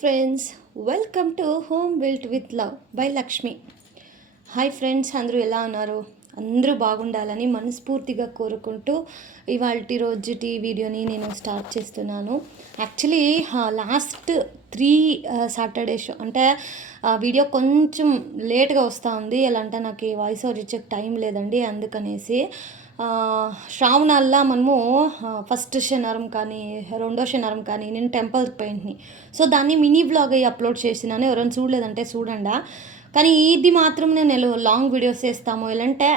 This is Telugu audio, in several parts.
Friends welcome to home built with love by Lakshmi hi friends అందరూ ఎలా ఉన్నారు? అందరూ బాగుండాలని మనస్ఫూర్తిగా కోరుకుంటూ ఇవాళ రోజుటి వీడియోని నేను స్టార్ట్ చేస్తున్నాను. Actually last three Saturday show అంటే ఆ వీడియో కొంచెం లేట్గా వస్తూ ఉంది. ఎలా అంటే నాకు ఈ వాయిస్ ఓవర్ ఇచ్చే టైం లేదండి అందుకనేసి శ్రావణాల్లో మనము ఫస్ట్ శనివారం కానీ రెండో శనివారం కానీ నేను టెంపుల్ పెయింట్ని. సో దాన్ని మినీ బ్లాగ్ అయ్యి అప్లోడ్ చేసినాను. ఎవరైనా చూడలేదంటే చూడండి. కానీ ఇది మాత్రం నేను లాంగ్ వీడియోస్ చేస్తాము? ఎలాంటే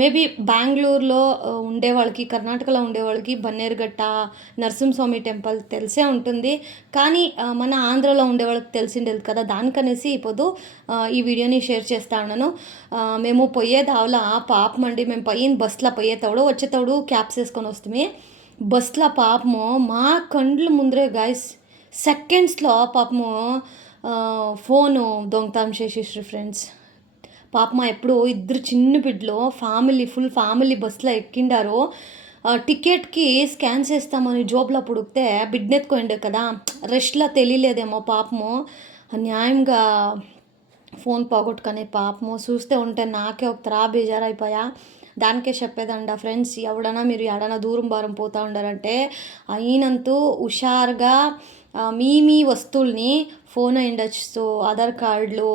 మేబీ బెంగళూరులో ఉండే వాళ్ళకి కర్ణాటకలో ఉండే వాళ్ళకి బన్నేరుగట్ట నరసింహస్వామి టెంపుల్ తెలిసే ఉంటుంది. కానీ మన ఆంధ్రలో ఉండే వాళ్ళకి తెలిసిండేది కదా దానికనేసి ఇప్పుడు ఈ వీడియోని షేర్ చేస్తా ఉన్నాను. మేము పోయేదావల పాపం అండి మేము పోయిన బస్లో పోయేతోడు వచ్చేతోడు క్యాబ్స్ వేసుకొని వస్తుంది. బస్సులో పాపము మా కండ్ల ముందరే గాయస్ సెకండ్స్లో పాపము ఫోను దొంగతనం చేసేసారు ఫ్రెండ్స్. పాప మా ఎప్పుడు ఇద్దరు చిన్న బిడ్డలు ఫ్యామిలీ ఫుల్ ఫ్యామిలీ బస్సులో ఎక్కిండారు. టికెట్కి స్కాన్ చేస్తామని జోబులో పుడితే బిడ్డెత్తుకోండే కదా. రెస్ట్లో తెలియలేదేమో పాపము. న్యాయంగా ఫోన్ పోగొట్టుకునే పాపము. చూస్తే ఉంటే నాకే ఒక త్రా బేజారైపోయా. దానికే చెప్పేదండ ఫ్రెండ్స్ ఎవడన్నా మీరు ఎడనా దూరం భారం పోతూ ఉండారంటే అయినంతూ హుషారుగా మీ మీ వస్తువుల్ని ఫోన్ అయిండొచ్చు ఆధార్ కార్డులు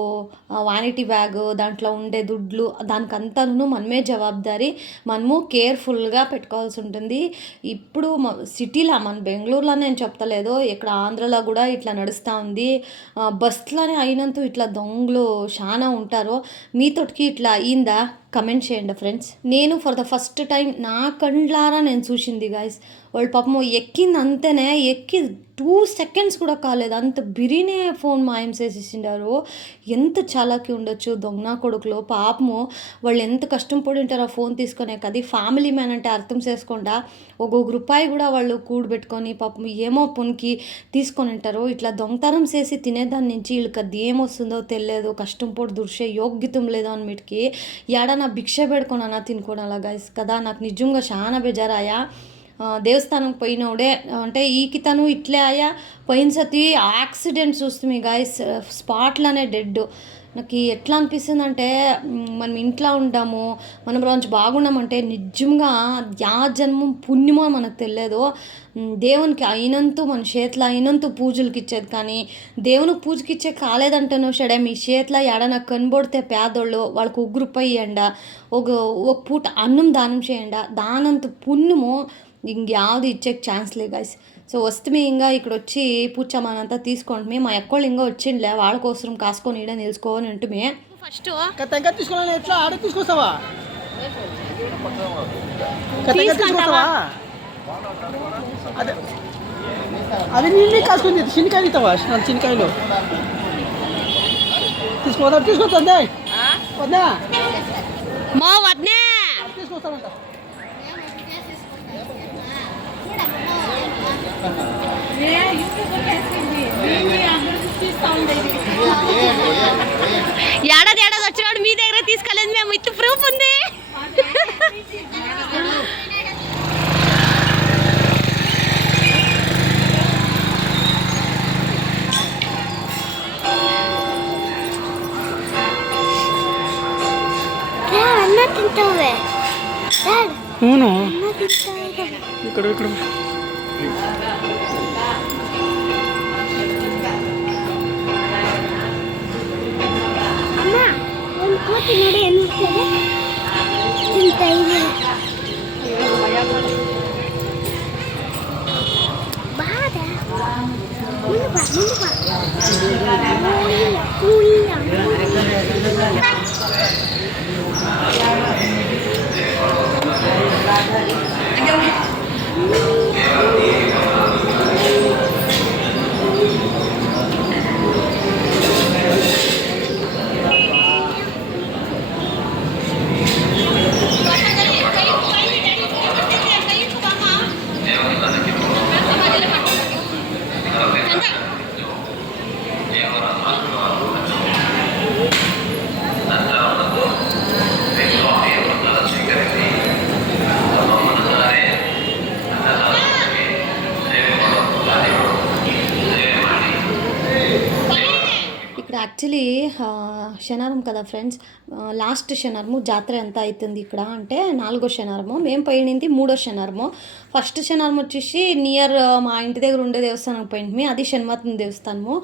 వానిటీ బ్యాగ్ దాంట్లో ఉండే దుడ్లు దానికంతాను మనమే జవాబుదారీ మనము కేర్ఫుల్గా పెట్టుకోవాల్సి ఉంటుంది. ఇప్పుడు సిటీలో? మన బెంగళూరులో నేను చెప్తలేదు ఇక్కడ ఆంధ్రలో కూడా ఇట్లా నడుస్తూ ఉంది. బస్సులోనే అయినంత ఇట్లా దొంగలు చాలా ఉంటారు. మీతోటికి ఇట్లా అయిందా? కమెంట్ చేయండి ఫ్రెండ్స్ నేను ఫర్ ద ఫస్ట్ టైం నా కండ్లారా నేను చూసింది గాయస్ వాళ్ళు పాపం ఎక్కింది అంతేనే ఎక్కి టూ సెకండ్స్ కూడా కాలేదు. అంత బిరినే ఫోన్ మాయం చేసేసిండారు. ఎంత చాలాకి ఉండొచ్చు దొంగ కొడుకులో పాపము. వాళ్ళు ఎంత కష్టం పడి ఉంటారు ఆ ఫోన్ తీసుకునే అది ఫ్యామిలీ మ్యాన్ అంటే అర్థం చేసుకుండా. ఒక్కొక్క రూపాయి కూడా వాళ్ళు కూడబెట్టుకొని పాపం ఏమో పొనికి తీసుకొని ఉంటారు. ఇట్లా దొంగతనం చేసి తినేదాని నుంచి వీళ్ళకి అది ఏమొస్తుందో తెలియదు. కష్టం పొడి దుర్షే యోగ్యతం లేదు అన్నిటికీ. ఏడన భిక్ష పెడుకున్నా తినుకోవడం అలా గైస్ కదా నాకు నిజంగా చాలా బేజారాయా దేవస్థానంకి దేవస్థానం పోయినోడే అంటే ఈకి తను ఇట్లే అయ్యా పోయిన సతి యాక్సిడెంట్ చూస్తుంది గాయస్ స్పాట్లోనే డెడ్. నాకు ఎట్లా అనిపిస్తుంది అంటే మనం ఇంట్లో ఉంటాము మనం రోజు బాగున్నామంటే నిజంగా యా జన్మం పుణ్యమో మనకు తెలియదు దేవునికి అయినంత మన చేతిలో అయినంత పూజలకి ఇచ్చేది కానీ దేవునికి పూజకి ఇచ్చే కాలేదంటేనో సరే మీ చేతిలో ఎడన కనబడితే పేదోళ్ళు వాళ్ళకి ఉగ్గురు రూపాయి ఒక ఒక పూట అన్నం దానం చేయండా దానంత పుణ్యము ఇంక్యాವುದು ఇచ్చేకి ఛాన్స్ లేదు గైస్ సో వస్తే ఇంకా ఇక్కడ వచ్చి పూచమానంతా తీసుకోండి మా ఎక్కోళ్ళు ఇంకా వచ్చిండ్లే. వాళ్ళ కోసం కాసుకొని ఈడ నిలుచుకోని ఉంటుమే. ఫస్ట్ తెంకాయ తీసుకోవాలని ఎట్లా? ఆడ తీసుకొస్తావా? అదే. అది నీళ్ళు కాసుకొని చిన్నకాయలు ఇస్తావా చిన్నకాయలు తీసుకోదా తీసుకొస్తా వద్దా వద్దా? మా తీసుకొస్తానంట ఏడాది ఏడాది వచ్చినాడు మీ దగ్గర తీసుకోలేదు మేము ఇత్తు ప్రూఫ్ ఉంది. అవును. ఇక్కడ ఇక్కడ. ಅಮ್ಮ ಒಂದು ಕೂತು ನೋಡಿ ಏನಿರ್ತದೆ ತಿಂತ ಇದೆ ಬಾದ ಮುಂದೆ ಬಾ ಮುಂದೆ ಬಾ ಕೂಲಿಲ್ಲ ಕೂಲಿಲ್ಲ ఫ్రెండ్స్ లాస్ట్ శనర్ము జాతర ఎంత అవుతుంది ఇక్కడ అంటే నాలుగో శనర్ము మేము పోయినది మూడో శనర్ము ఫస్ట్ శనారం వచ్చేసి నియర్ మా ఇంటి దగ్గర ఉండే దేవస్థానం పోయింటిమి అది షణ్మతం దేవస్థానము.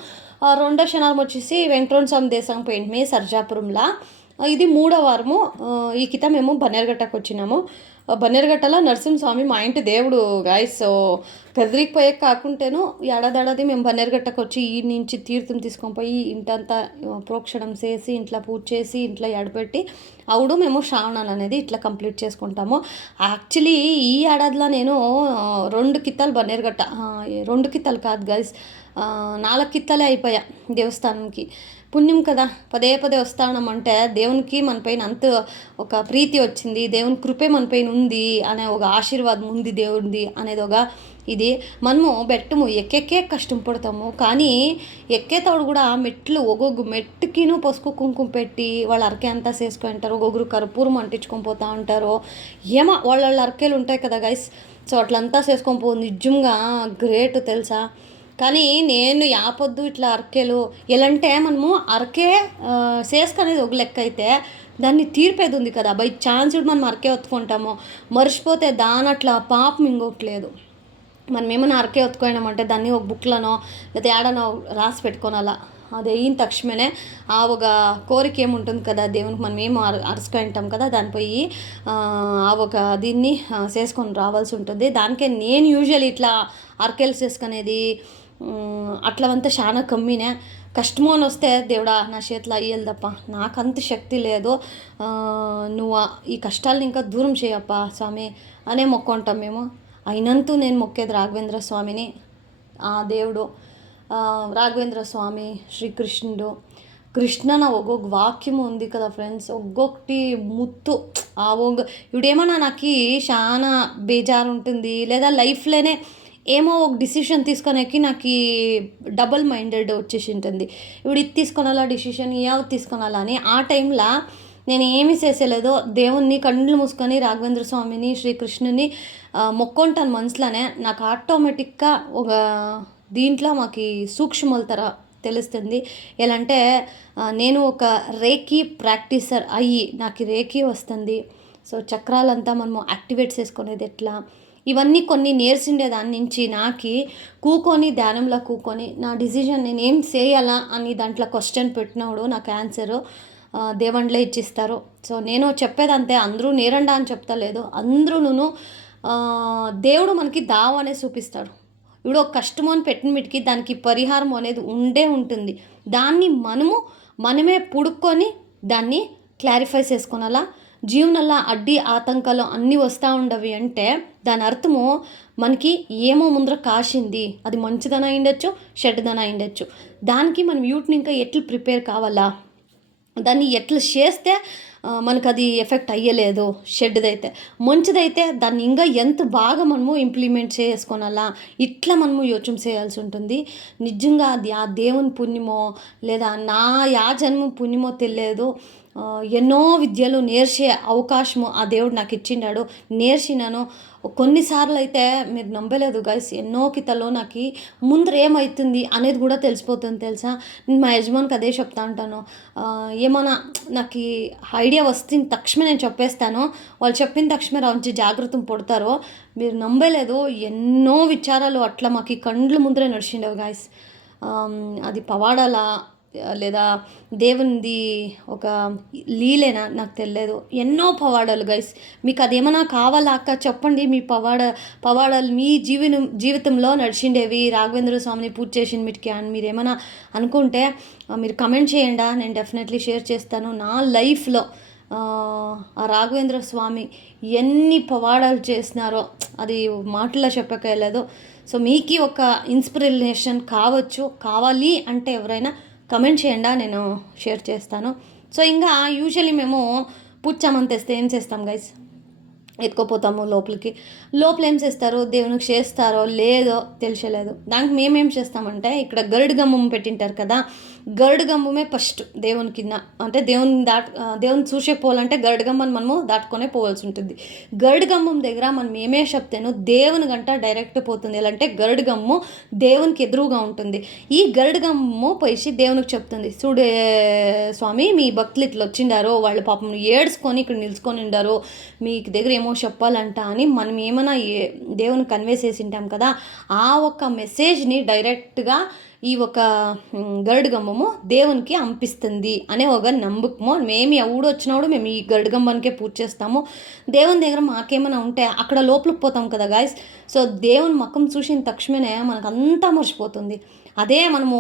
రెండో శనారం వచ్చేసి వెంకటరమణ స్వామి దేవస్థానం పోయింటిమి సర్జాపురంలో. ఇది మూడో వారము ఈ కిత మేము బన్నేరుగట్టకు వచ్చినాము. బన్నేరుగట్టలో నరసింహస్వామి మా ఇంటి దేవుడు గాయస్ సో కదిరికిపోయే కాకుంటేను ఏడాది మేము బన్నేరుగట్టకు వచ్చి ఈ నుంచి తీర్థం తీసుకొని పోయి ఇంటంతా ప్రోక్షణం చేసి ఇంట్లో పూజ చేసి ఇంట్లో ఎడపెట్టి అవుడు మేము శ్రావణాలు అనేది ఇట్లా కంప్లీట్ చేసుకుంటాము. యాక్చువల్లీ ఈ ఏడాదిలో నేను రెండు కిత్తాలు బన్నేరుగట్ట రెండు కిత్తాలు కాదు గైస్ నాలుగు కిత్తాలే అయిపోయా దేవస్థానంకి పుణ్యం కదా. పదే పదే వస్తానమంటే దేవునికి మన పైన అంత ఒక ప్రీతి వచ్చింది. దేవుని కృపే మన పైన ఉంది అనే ఒక ఆశీర్వాదం ఉంది దేవుడిది అనేది ఒక ఇది. మనము బెట్టము ఎక్కెక్కే కష్టం పడతాము. కానీ ఎక్కేతోడు కూడా మెట్లు ఒక్కొక్క మెట్టుకిను పసుపు కుంకుమ పెట్టి వాళ్ళ అరకే అంతా చేసుకొని ఉంటారు. ఒక్కొక్కరు కర్పూరం అంటించుకొని పోతూ ఉంటారు. ఏమో వాళ్ళ వాళ్ళ అరకేలు ఉంటాయి కదా గైస్ సో అట్లంతా చేసుకొని పో. నిజంగా గ్రేట్ తెలుసా? కానీ నేను యాపొద్దు ఇట్లా అరకెలు. ఎలాంటే మనము అరకే చేసుకునేది ఒక లెక్క అయితే దాన్ని తీర్పేది ఉంది కదా. బై ఛాన్స్ మనం అరకే ఒత్తుకుంటాము. మర్చిపోతే దాని అట్లా పాపం ఇంకొకట్లేదు మనం ఏమైనా అరకే ఒత్తుకోయినామంటే దాన్ని ఒక బుక్లనో లేదా ఏడనో రాసి పెట్టుకోనాలా. అది అయిన తక్షణమే ఆ ఒక కోరిక ఏముంటుంది కదా దేవునికి మనం ఏమో అర అరుచుకొని ఉంటాం కదా దాని పోయి ఆ ఒక దీన్ని చేసుకొని రావాల్సి ఉంటుంది. దానికే నేను యూజువల్ ఇట్లా అరకెలు చేసుకునేది అట్లవంతా చాలా కమ్మినే. కష్టమో అని వస్తే దేవుడా నా చేతిలో అయ్యేది తప్ప నాకంత శక్తి లేదు. నువ్వు ఈ కష్టాలను ఇంకా దూరం చేయప్పా స్వామి అనే మొక్కుంటాం మేము. అయినంతూ నేను మొక్కేది రాఘవేంద్ర స్వామిని. ఆ దేవుడు రాఘవేంద్ర స్వామి శ్రీకృష్ణుడు. కృష్ణన ఒక్కొక్క వాక్యం ఉంది కదా ఫ్రెండ్స్. ఒక్కొక్కటి ముత్తు ఆ ఒక్క ఇప్పుడేమన్నా నాకు చాలా బేజారు ఉంటుంది లేదా లైఫ్లోనే ఏమో ఒక డిసిషన్ తీసుకొనేకి నాకు డబల్ మైండెడ్ వచ్చేసి ఉంటుంది ఇప్పుడు ఇది తీసుకొనాలా డిసిషన్ యావ్ తీసుకోనాలా అని ఆ టైంలో నేను ఏమి చేసేలేదో. దేవుణ్ణి కళ్ళు మూసుకొని రాఘవేంద్ర స్వామిని శ్రీకృష్ణుని మొక్కుంటాను మనసులోనే. నాకు ఆటోమేటిక్గా ఒక దీంట్లో మాకు సూక్ష్మల తర తెలుస్తుంది. ఎలా అంటే నేను ఒక రేకీ ప్రాక్టీసర్ అయ్యి నాకు ఈ రేకీ వస్తుంది. సో చక్రాలంతా మనము యాక్టివేట్ చేసుకునేది ఎట్లా? ఇవన్నీ కొన్ని నేర్చిండే దాని నుంచి నాకు కూకొని ధ్యానంలో కూకొని నా డిసిజన్ నేను ఏం చేయాలా అని దాంట్లో క్వశ్చన్ పెట్టినప్పుడు నాకు ఆన్సర్ దేవండ్లే ఇచ్చిస్తారు. సో నేను చెప్పేదంతే అందరూ నేరండా అని చెప్తలేదు. అందరూను దేవుడు మనకి దావ అనేది చూపిస్తాడు. ఇప్పుడు ఒక కష్టం అని పెట్టినమిటికి దానికి పరిహారం అనేది ఉండే ఉంటుంది. దాన్ని మనము మనమే పుడుక్కొని దాన్ని క్లారిఫై చేసుకోనాలా? జీవనంలో అడ్డి ఆతంకాలు అన్నీ వస్తూ ఉండవి అంటే దాని అర్థము మనకి ఏమో ముందర కాసింది. అది మంచిదన అయిండొచ్చు చెడ్డదన అయిండొచ్చు. దానికి మనం యూట్ని ఇంకా ఎట్లా ప్రిపేర్ కావాలా? దాన్ని ఎట్లా చేస్తే మనకు అది ఎఫెక్ట్ అయ్యలేదు షెడ్దైతే మంచిదైతే దాన్ని ఇంకా ఎంత బాగా మనము ఇంప్లిమెంట్ చేసుకోనాలా? ఇట్లా మనము యోచన చేయాల్సి ఉంటుంది. నిజంగా అది ఆ దేవుని పుణ్యమో లేదా నా యా జన్మ పుణ్యమో తెలియదు. ఎన్నో విద్యలు నేర్చే అవకాశము ఆ దేవుడు నాకు ఇచ్చిన్నాడు నేర్చినాను. కొన్నిసార్లు అయితే మీరు నమ్మలేదు గైస్ ఎన్నో కితలో నాకు ముందర ఏమవుతుంది అనేది కూడా తెలిసిపోతుంది తెలుసా? నేను మా యజమానికి అదే చెప్తా ఉంటాను. ఏమైనా ఏమన్నా నాకు ఐడియా వస్తుంది తక్షణమే నేను చెప్పేస్తాను. వాళ్ళు చెప్పిన తక్షణమే రాంచి జాగ్రత్త పడతారో. మీరు నమ్మలేదు ఎన్నో విచారాలు అట్లా మాకు కండ్లు ముందరే నడిచిండవు గాయస్ అది పవాడాలా లేదా దేవునిది ఒక లీలేనా? నాకు తెలియదు ఎన్నో పవాడాలు గైస్. మీకు అదేమన్నా కావాలా అక్క? చెప్పండి. మీ పవాడ పవాడాలు మీ జీవనం జీవితంలో నడిచిండేవి. రాఘవేంద్ర స్వామిని పూజ చేసిన మీటికి. అని మీరు ఏమైనా అనుకుంటే మీరు కమెంట్ చేయండి? నేను డెఫినెట్లీ షేర్ చేస్తాను. నా లైఫ్లో ఆ రాఘవేంద్ర స్వామి ఎన్ని పవాడాలు చేసినారో అది మాటల్లో చెప్పకలేదు సో మీకు ఒక ఇన్స్పిరేషన్ కావచ్చు. కావాలి అంటే ఎవరైనా కమెంట్ చేయండి నేను షేర్ చేస్తాను. సో ఇంకా యూజువలీ మేము పుచ్చామని తెస్తే ఏం చేస్తాం గైస్ ఎత్తుకోపోతాము లోపలికి. లోపల ఏం చేస్తారు? దేవునికి చేస్తారో లేదో తెలిసలేదు దానికి మేమేం చేస్తామంటే ఇక్కడ గరుడు గమ్మం పెట్టింటారు కదా గరుడగమ్మమే ఫస్ట్ దేవుని కింద. అంటే దేవుని దాట్ దేవుని చూసే పోవాలంటే గరుడుగమ్మని మనము దాటుకొనే పోవాల్సి ఉంటుంది. గరుడుగమ్మం దగ్గర మనం ఏమే చెప్తాను దేవుని గంట డైరెక్ట్ పోతుంది. ఎలా అంటే గరుడుగమ్ము దేవునికి ఎదురుగా ఉంటుంది. ఈ గరుడుగమ్ము పైసి పోయి దేవునికి చెప్తుంది. చూడే స్వామి మీ భక్తులు ఇట్లా వచ్చిండారో వాళ్ళు పాపం ఏడ్చుకొని ఇక్కడ నిలుచుకొని ఉండారు మీకు దగ్గర ఏమో చెప్పాలంట అని మనం ఏమైనా ఏ- దేవుని కన్వే చేసి ఉంటాం కదా ఆ ఒక్క మెసేజ్ని డైరెక్ట్గా ఈ ఒక గరుడుగంబము దేవునికి అంపిస్తుంది అనే ఒక నమ్మకము. మేము ఎవడు వచ్చినప్పుడు మేము ఈ గరుడుగంబానికే పూజ చేస్తాము. దేవుని దగ్గర మాకేమైనా ఉంటే అక్కడ లోపలికి పోతాం కదా గాయస్ సో దేవుని మకం చూసిన తక్షణమే మనకు అంతా మర్చిపోతుంది. అదే మనము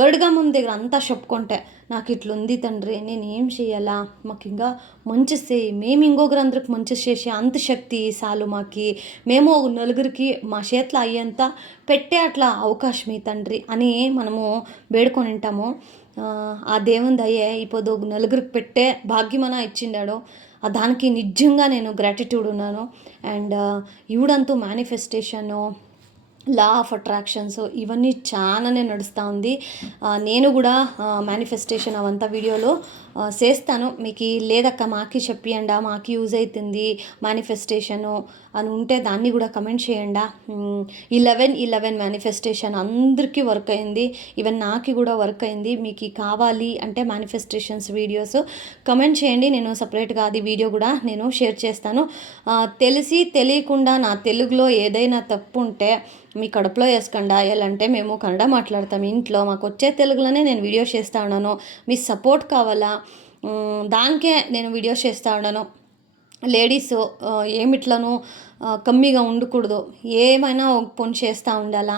గరుడుగంబం దగ్గర అంతా చెప్పుకుంటే నాకు ఇట్లుంది తండ్రి నేను ఏం చేయాలా మాకు ఇంకా మంచి చేయి మేము ఇంకొకరు అందరికి మంచి చేసే అంత శక్తి సాలు మాకి. మేము ఒక నలుగురికి మా చేతిలో అయ్యేంత పెట్టే అట్లా అవకాశం ఈ తండ్రి అని మనము వేడుకొని ఉంటాము. ఆ, దేవుని దయ్యే ఇప్పుడు ఒక నలుగురికి పెట్టే భాగ్యమన ఇచ్చిండాడు. దానికి నిజంగా నేను గ్రాటిట్యూడ్ ఉన్నాను. అండ్ ఇవిడంతూ మేనిఫెస్టేషను లా ఆఫ్ అట్రాక్షన్స్ ఇవన్నీ చాలానే నడుస్తూ ఉంది. నేను కూడా మేనిఫెస్టేషన్ అవంతా వీడియోలో చేస్తాను. మీకు లేదక్క మాకి చెప్పియండా మాకి యూజ్ అవుతుంది మేనిఫెస్టేషను అని ఉంటే దాన్ని కూడా కమెంట్ చేయండా. ఇలెవెన్ ఇలెవెన్ మేనిఫెస్టేషన్ అందరికీ వర్క్ అయింది. ఈవెన్ నాకు కూడా వర్క్ అయింది. మీకు కావాలి అంటే మేనిఫెస్టేషన్స్ వీడియోస్ కమెంట్ చేయండి. నేను సపరేట్గా అది వీడియో కూడా నేను షేర్ చేస్తాను. తెలిసి తెలియకుండా నా తెలుగులో ఏదైనా తప్పు ఉంటే మీ కడుపులో వేసుకుండా? ఎలాంటే మేము కన్నడ మాట్లాడతాం. ఇంట్లో మాకు వచ్చే తెలుగులోనే నేను వీడియోస్ చేస్తా ఉన్నాను. మీ సపోర్ట్ కావాలా? దానికే నేను వీడియోస్ చేస్తా ఉన్నాను లేడీస్ ఏమిట్లను కమ్మీగా కమ్మిగా ఉండకూడదు. ఏమైనా ఒక పని చేస్తూ ఉండాలా?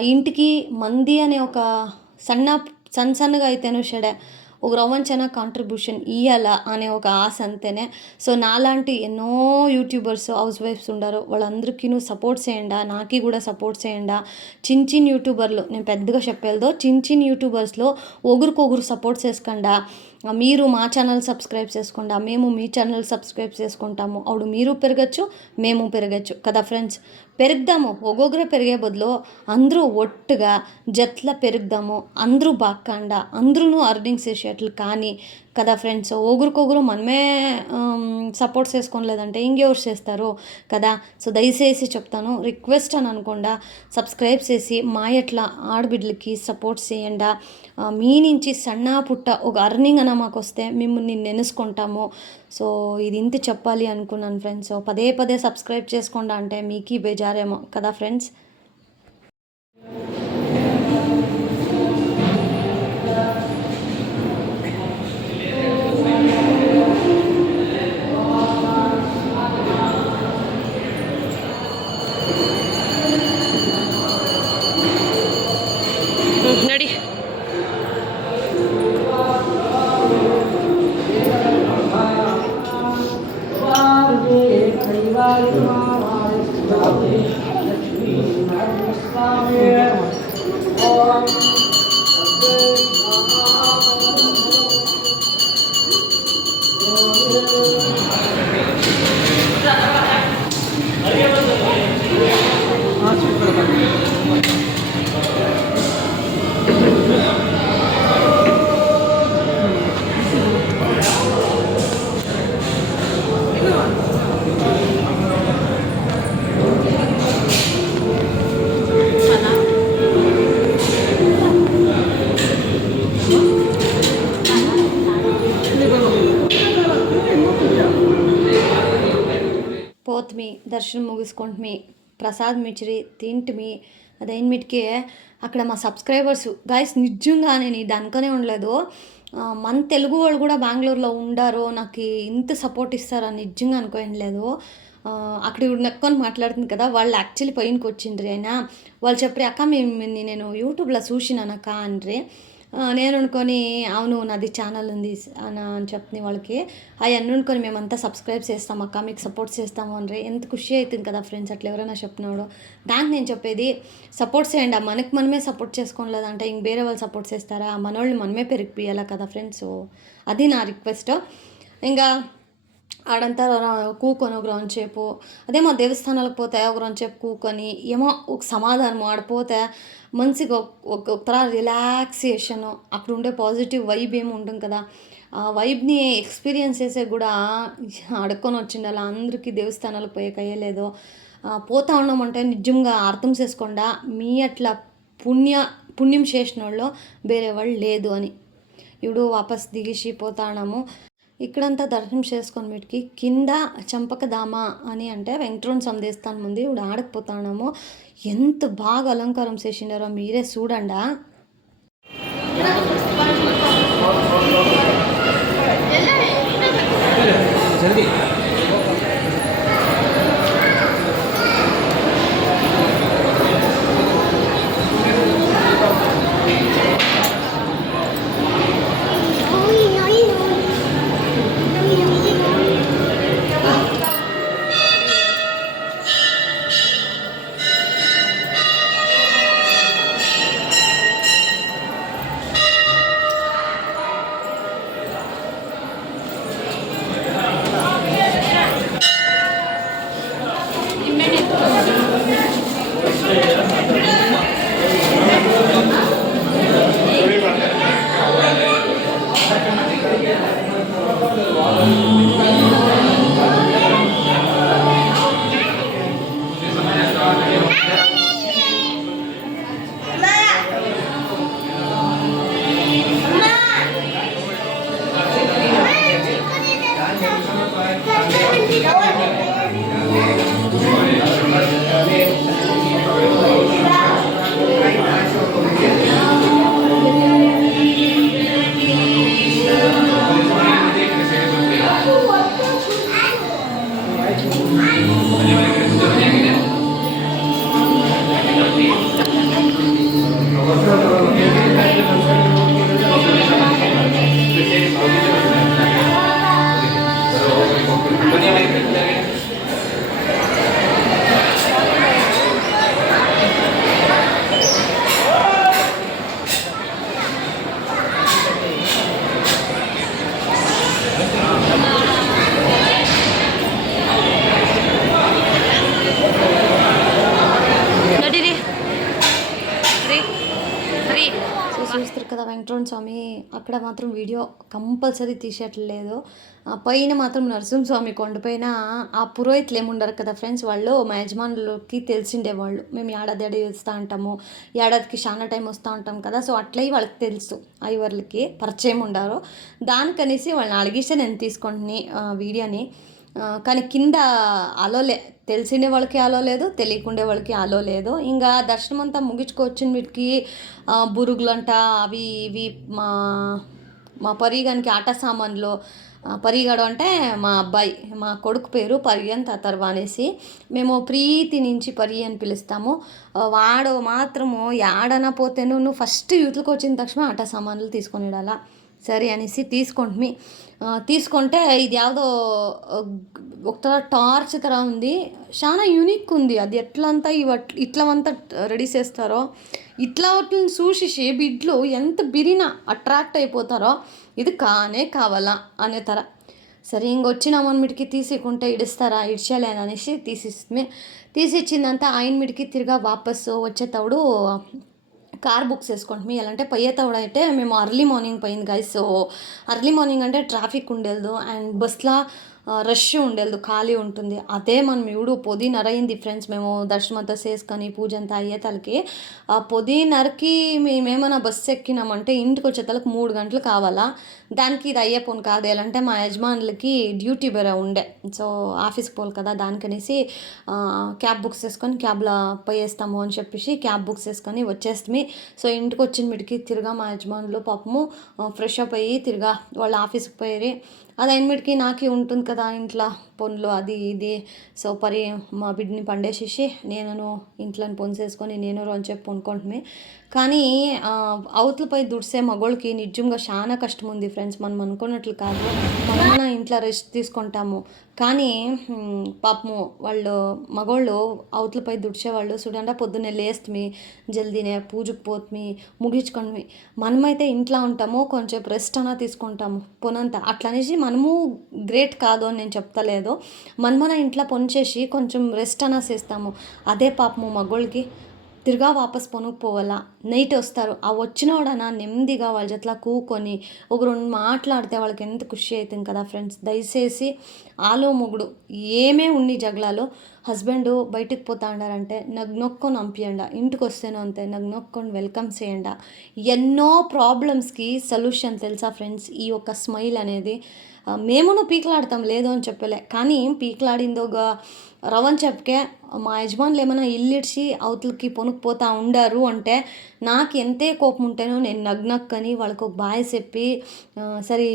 ఇంటికి మంది అనే ఒక సన్న సన్న సన్నగా అయితేనూ సరే ఒక రవంచన కాంట్రిబ్యూషన్ ఇయ్యాలా అనే ఒక ఆశ అంతేనే. సో నాలాంటి ఎన్నో యూట్యూబర్స్ హౌస్ వైఫ్స్ ఉండారు. వాళ్ళందరికీ సపోర్ట్ చేయండా? నాకి కూడా సపోర్ట్ చేయండా? చిన్న చిన్న యూట్యూబర్లు నేను పెద్దగా చెప్పేదో చిన్న చిన్న యూట్యూబర్స్లో ఒకరికొకరు సపోర్ట్ చేసుకుండా? మీరు మా ఛానల్ సబ్స్క్రైబ్ చేసుకుంటా మేము మీ ఛానల్ సబ్స్క్రైబ్ చేసుకుంటాము. అప్పుడు మీరు పెరగచ్చు మేము పెరగచ్చు. కదా ఫ్రెండ్స్ పెరుగుదాము. ఒక్కొక్కరే పెరిగే బదులు అందరూ ఒట్టుగా జట్ల పెరుగుదాము. అందరూ బాక్కండ. అందరూ అర్నింగ్స్ చేసేట్లు కానీ కదా ఫ్రెండ్స్ ఒకరికొకరు మనమే um, సపోర్ట్ చేసుకోలేదంటే ఇంకెవరు చేస్తారు కదా? సో దయచేసి చెప్తాను రిక్వెస్ట్ అని అనుకుండా సబ్స్క్రైబ్ చేసి మా ఎట్లా ఆడబిడ్డలకి సపోర్ట్ చేయండి? మీ నుంచి సన్న పుట్ట ఒక అర్నింగ్ అన్న మాకు వస్తే మిమ్మల్ని నెనుసుకుంటాము సో ఇది ఇంత చెప్పాలి అనుకున్నాను ఫ్రెండ్స్ పదే పదే సబ్స్క్రైబ్ చేసుకోండి అంటే మీకీ బేజారేమో కదా ఫ్రెండ్స్ పోత్మి దర్శనం ముగించుకుంటుమి ప్రసాద్ మిచ్చిరి తింటిమి. అదైనమిటికి అక్కడ మా సబ్స్క్రైబర్స్ గాయస్ నిజంగా నేను ఇది అనుకునే ఉండలేదు మన తెలుగు వాళ్ళు కూడా బెంగళూరులో ఉండారు నాకు ఇంత సపోర్ట్ ఇస్తారని నిజంగా అనుకోలేదు అక్కడ ఇప్పుడు నెక్కొని మాట్లాడుతుంది కదా వాళ్ళు యాక్చువల్లీ పైనకి వచ్చిండ్రి అయినా. వాళ్ళు చెప్పి అక్క మేము నేను యూట్యూబ్లో చూసినానక్క అండ్రి. నేను అనుకొని అవును నాది ఛానల్ ఉంది అని అని చెప్తుంది వాళ్ళకి అవన్నీ అనుకొని మేమంతా సబ్స్క్రైబ్ చేస్తాం అక్క మీకు సపోర్ట్ చేస్తాము అని ఎంత ఖుషి అవుతుంది కదా ఫ్రెండ్స్ అట్లా ఎవరైనా చెప్పినాడు. దానికి నేను చెప్పేది సపోర్ట్ చేయండి ఆ మనకి మనమే సపోర్ట్ చేసుకోలేదంటే ఇంక వేరే వాళ్ళు సపోర్ట్ చేస్తారా? మనోళ్ళని మనమే పెరిగిపోయాలా కదా ఫ్రెండ్స్ సో అది నా రిక్వెస్ట్ ఇంకా ఆడంతా కూకొని ఒక రౌండ్ సేపు అదే మా దేవస్థానాలకు పోతే ఒక రౌండ్ సేపు కూకొని ఏమో ఒక సమాధానం ఆడిపోతే మనసుకి ఒక ఒక రిలాక్సేషను రిలాక్సేషన్ అక్కడ ఉండే పాజిటివ్ వైబ్ ఏమి ఉంటుంది కదా. ఆ వైబ్ని ఎక్స్పీరియన్స్ చేసే కూడా అడుక్కొని వచ్చింది అలా అందరికీ దేవస్థానాలకు పోయే కయ్యలేదు పోతా ఉన్నామంటే నిజంగా అర్థం చేసుకోండా మీ అట్లా పుణ్య పుణ్యం చేసిన వాళ్ళు వేరే వాళ్ళు లేదు అని. ఇప్పుడు వాపస్ దిగిసి ఉన్నాము. ఇక్కడంతా దర్శనం చేసుకొని వీటికి కింద చంపకధామ అని అంటే వెంకటరమణ స్వామి దేవస్థానం ఉంది. ఇప్పుడు ఆడకపోతాము ఎంత బాగా అలంకారం చేసిండారో మీరే చూడండా. Nói, అక్కడ మాత్రం వీడియో కంపల్సరీ తీసేయట్లేదు. పైన మాత్రం నరసింహస్వామి కొండపైన ఆ పురోహితులు ఏముండరు కదా ఫ్రెండ్స్? వాళ్ళు మా యజమానులకి తెలిసిండే వాళ్ళు. మేము ఏడాది ఏడాది వస్తూ ఉంటాము. ఏడాదికి చాలా టైం వస్తూ ఉంటాం కదా. సో అట్లయి వాళ్ళకి తెలుసు. ఐవర్లకి పరిచయం ఉండారు. దానికనేసి వాళ్ళని అడిగిస్తే నేను తీసుకుంటుని వీడియోని. కానీ కింద అలోలే తెలిసిండే వాళ్ళకి అలో లేదు తెలియకుండే వాళ్ళకి అలో లేదు. ఇంకా దర్శనం అంతా ముగించుకొచ్చిన వీటికి బురుగులంట అవి ఇవి మా మా పరిగానికి ఆట సామాన్లు పరిగడు అంటే మా అబ్బాయి మా కొడుకు పేరు పరిగన్ తతర్వ అనేసి. మేము ప్రీతి నుంచి పరి అని పిలుస్తాము వాడు మాత్రము ఏడనా పోతే నువ్వు ఫస్ట్ యూత్కి వచ్చిన తక్షణ ఆట సామాన్లు తీసుకొని అలా సరే అనేసి తీసుకుంటుమి. తీసుకుంటే ఇది ಯಾವುದೋ ఒక టార్చ్ ತರ ఉంది చాలా యూనిక్ ఉంది అది ఎట్లంతా ఇవ ఇట్లవంతా రెడీ చేస్తారో ఇట్లా వాటిని చూసి బిడ్లు ఎంత బిరిన అట్రాక్ట్ అయిపోతారో ఇది కానే కావాలా అనే తర సరే ఇంకొచ్చినామని మిడికి తీసికుంటే ఇడుస్తారా ఇడ్చలేను అనేసి తీసిస్తే తీసిచ్చిందంతా ఆయన మిడికి తిరిగా వాపస్సు వచ్చేటప్పుడు కార్ బుక్ చేసుకోండి. ఎలా అంటే పోయేటప్పుడు అయితే మేము అర్లీ మార్నింగ్ పోయింది గైస్ సో అర్లీ మార్నింగ్ అంటే ట్రాఫిక్ ఉండేది. అండ్ బస్లో రష్ ఉండేది ఖాళీ ఉంటుంది. అదే మనం ఇప్పుడు పొదిన్నర అయింది ఫ్రెండ్స్ మేము దర్శనం అంతా చేసుకొని పూజ అంతా అయ్యేతలకి ఆ పొదిన్నరకి మేమేమైనా బస్సు ఎక్కినామంటే ఇంటికి వచ్చేతలకు మూడు గంటలు కావాలా? దానికి ఇది అయ్యే పోను కాదు. ఎలా అంటే మా యజమానులకి డ్యూటీ వేరే ఉండే. సో ఆఫీస్కి పోలు కదా దానికనేసి క్యాబ్ బుక్ చేసుకొని క్యాబ్లో పోయేస్తాము అని చెప్పేసి క్యాబ్ బుక్ చేసుకొని వచ్చేస్తామి. సో ఇంటికి వచ్చిన మిడికి తిరిగా మా యజమానులు పాపము ఫ్రెష్ అప్ అయ్యి తిరిగా వాళ్ళ ఆఫీస్కి పోయి అది అయినమిడికి నాకే ఉంటుంది కదా ఇంట్లో పనులు అది ఇది. సో పరి మా బిడ్డని పండేసేసి నేను ఇంట్లో పొంచేసుకొని నేను రోజు చెప్పి కొనుక్కుంటుమే కానీ అవతలపై దుడిసే మగోళ్ళకి నిజంగా చాలా కష్టం ఉంది ఫ్రెండ్స్. మనం అనుకున్నట్లు కాదు. మన ఇంట్లో రెస్ట్ తీసుకుంటాము. కానీ పాపము వాళ్ళు మగోళ్ళు అవతలపై దుడిచేవాళ్ళు చూడండి పొద్దున్నే లేస్తుంది జల్దీనే పూజకు పోతుంది ముగించుకొని మనమైతే ఇంట్లో ఉంటాము కొంచెం రెస్ట్ అన్నా తీసుకుంటాము పొనంత. అట్లనేసి మనము గ్రేట్ కాదు అని నేను చెప్తలేదు. మనమన ఇంట్లో పని చేసి కొంచెం రెస్ట్ అన్నా చేస్తాము. అదే పాపము మగోళ్ళకి. తిరిగా వాపస్ పోవాలా నైట్ వస్తారు. ఆ వచ్చినోడన నెమ్మదిగా వాళ్ళ జట్లా కూకొని ఒక రెండు మాట్లాడితే వాళ్ళకి ఎంత ఖుషి అవుతుంది కదా ఫ్రెండ్స్. దయచేసి ఆలో మొగుడు ఏమే ఉండి జగలాలో? హస్బెండ్ బయటికి పోతా ఉండారంటే నగ్ నొక్కొని పంపియండి. ఇంటికి వస్తేనో అంతే నగ్ నొక్కొని వెల్కమ్ చేయండ. ఎన్నో ప్రాబ్లమ్స్కి సొల్యూషన్ తెలుసా ఫ్రెండ్స్? ఈ యొక్క స్మైల్ అనేది మేమును పీకలాడతాం లేదు అని చెప్పలే. కానీ పీకలాడిందో రవన్ చెప్పకే మా యజమానులు ఏమైనా ఇల్లిడ్చి అవతలకి పొనుక్కుపోతా ఉండారు అంటే నాకు ఎంతే కోపం ఉంటేనో నేను నగ్నక్కని వాళ్ళకు ఒక బాయ్ చెప్పి సరే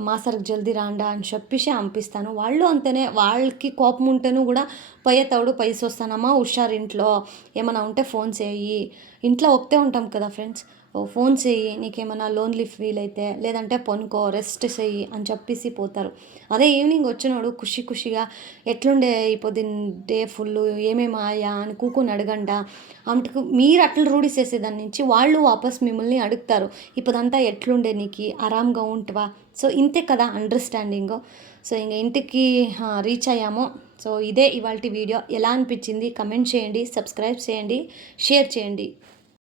మాసరికి జల్దీ రాండా అని చెప్పేసి పంపిస్తాను వాళ్ళు అంతేనే వాళ్ళకి కోపం ఉంటేను కూడా పోయేతవుడు పైసి వస్తానమ్మా హుషారు ఇంట్లో ఏమైనా ఉంటే ఫోన్ చేయి ఇంట్లో ఒకటే ఉంటాం కదా ఫ్రెండ్స్ ఫోన్ చేయి నీకేమైనా లోన్లీ ఫీల్ అయితే లేదంటే పనుకో రెస్ట్ చెయ్యి అని చెప్పేసి పోతారు. అదే ఈవినింగ్ వచ్చినోడు ఖుషి ఖుషిగా ఎట్లుండే ఇప్పుడు డే ఫుల్ ఏమేమి ఆయా అని కూకుని అడగండ అందుకు మీరు అట్లా రూఢి చేసేదాని నుంచి వాళ్ళు వాపస్ మిమ్మల్ని అడుగుతారు. ఇప్పుడంతా ఎట్లుండే నీకు? ఆరాంగా ఉంటువా? సో ఇంతే కదా అండర్స్టాండింగ్ సో ఇంక ఇంటికి రీచ్ అయ్యాము. సో ఇదే ఇవాళ వీడియో. ఎలా అనిపించింది? కమెంట్ చేయండి సబ్స్క్రైబ్ చేయండి షేర్ చేయండి.